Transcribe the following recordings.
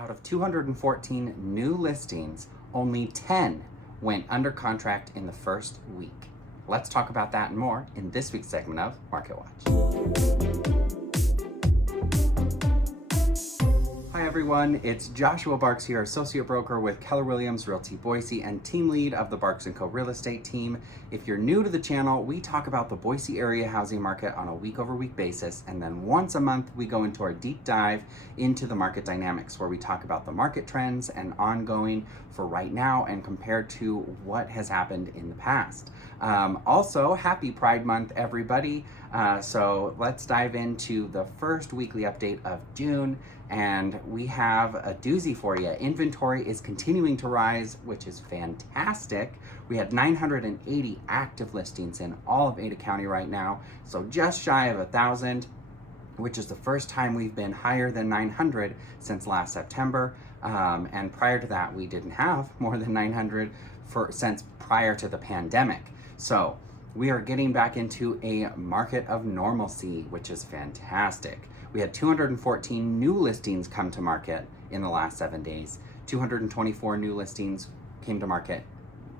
Out of 214 new listings, only 10 went under contract in the first week. Let's talk about that and more in this week's segment of Market Watch. Hi everyone, it's Joshua Barks here, Associate Broker with Keller Williams Realty Boise and Team Lead of the Barks & Co. Real Estate Team. If you're new to the channel, we talk about the Boise area housing market on a week-over-week basis, and then once a month we go into our deep dive into the market dynamics, where we talk about the market trends and ongoing for right now and compared to what has happened in the past. Also, happy Pride Month, everybody. So let's dive into the first weekly update of June, and we have a doozy for you. Inventory is continuing to rise, which is fantastic. We had 980 active listings in all of Ada County right now, so just shy of 1,000, which is the first time we've been higher than 900 since last September. And prior to that, we didn't have more than 900 since prior to the pandemic. So we are getting back into a market of normalcy, which is fantastic. We had 214 new listings come to market in the last 7 days. 224 new listings came to market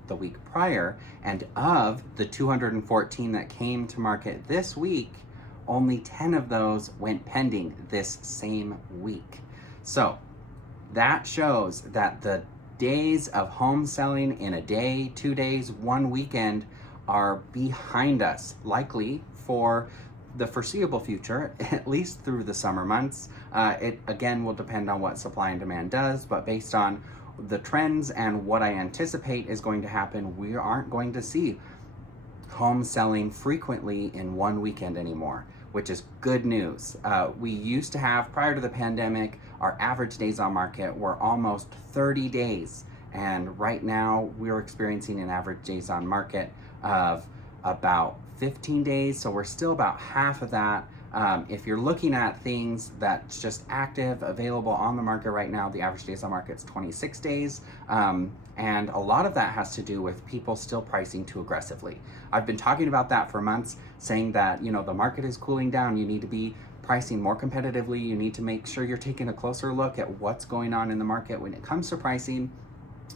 the week prior, and of the 214 that came to market this week, only 10 of those went pending this same week. So that shows that the days of home selling in a day, 2 days, 1 weekend are behind us, likely for the foreseeable future, at least through the summer months. It again will depend on what supply and demand does, but based on the trends and what I anticipate is going to happen, we aren't going to see home selling frequently in 1 weekend anymore, which is good news. We used to have, prior to the pandemic, our average days on market were almost 30 days. And right now we're experiencing an average days on market of about 15 days. So we're still about half of that. If you're looking at things that's just active, available on the market right now, the average days on market is 26 days. And a lot of that has to do with people still pricing too aggressively. I've been talking about that for months, saying that, the market is cooling down. You need to be pricing more competitively. You need to make sure you're taking a closer look at what's going on in the market when it comes to pricing,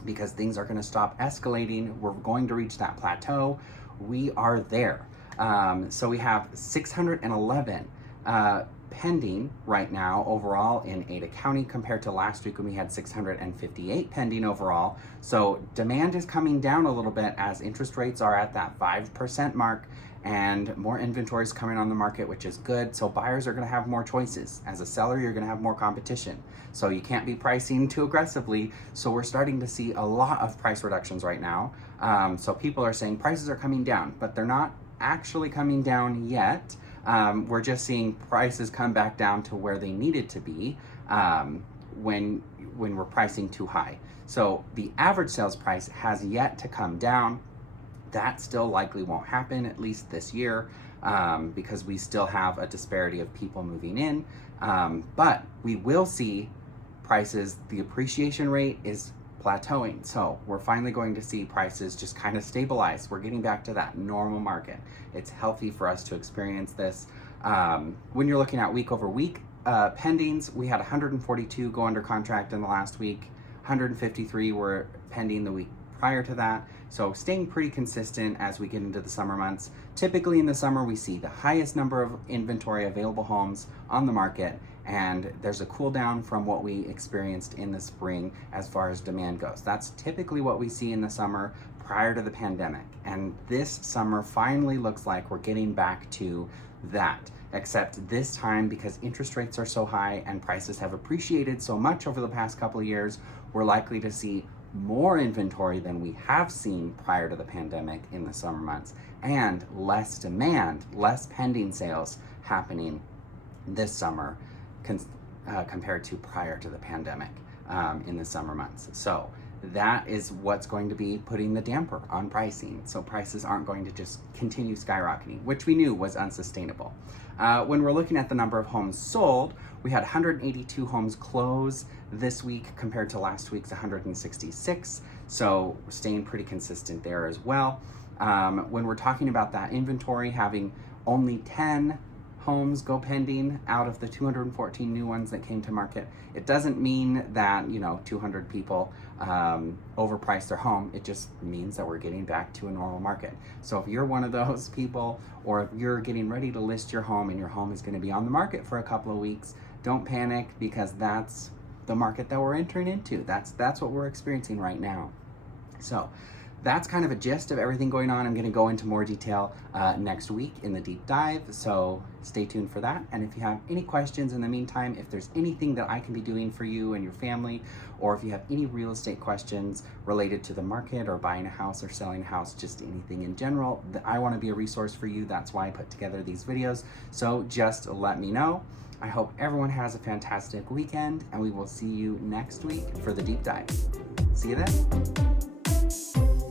because things are going to stop escalating. We're going to reach that plateau. We are there. So we have 611 pending right now overall in Ada County, compared to last week when we had 658 pending overall. So demand is coming down a little bit as interest rates are at that 5% mark, and more inventory is coming on the market, which is good. So buyers are going to have more choices. As a seller, you're going to have more competition. So you can't be pricing too aggressively. So we're starting to see a lot of price reductions right now. So people are saying prices are coming down, but they're not actually coming down yet. We're just seeing prices come back down to where they needed to be when we're pricing too high. So the average sales price has yet to come down. That still likely won't happen, at least this year, because we still have a disparity of people moving in. But we will see prices, the appreciation rate is plateauing. So we're finally going to see prices just kind of stabilize. We're getting back to that normal market. It's healthy for us to experience this. When you're looking at week over week pendings, we had 142 go under contract in the last week. 153 were pending the week prior to that. So staying pretty consistent as we get into the summer months. Typically in the summer, we see the highest number of inventory available homes on the market, and there's a cool down from what we experienced in the spring as far as demand goes. That's typically what we see in the summer prior to the pandemic. And this summer finally looks like we're getting back to that, except this time, because interest rates are so high and prices have appreciated so much over the past couple of years, we're likely to see more inventory than we have seen prior to the pandemic in the summer months, and less demand, less pending sales happening this summer compared to prior to the pandemic in the summer months. So that is what's going to be putting the damper on pricing. So prices aren't going to just continue skyrocketing, which we knew was unsustainable. When we're looking at the number of homes sold, we had 182 homes close this week compared to last week's 166. So staying pretty consistent there as well. When we're talking about that inventory, having only 10 homes go pending out of the 214 new ones that came to market. It doesn't mean that, 200 people overpriced their home. It just means that we're getting back to a normal market. So if you're one of those people, or if you're getting ready to list your home and your home is going to be on the market for a couple of weeks, don't panic, because that's the market that we're entering into. That's what we're experiencing right now. So that's kind of a gist of everything going on. I'm going to go into more detail next week in the deep dive, so stay tuned for that. And if you have any questions in the meantime, if there's anything that I can be doing for you and your family, or if you have any real estate questions related to the market or buying a house or selling a house, just anything in general, I want to be a resource for you. That's why I put together these videos. So just let me know. I hope everyone has a fantastic weekend, and we will see you next week for the deep dive. See you then.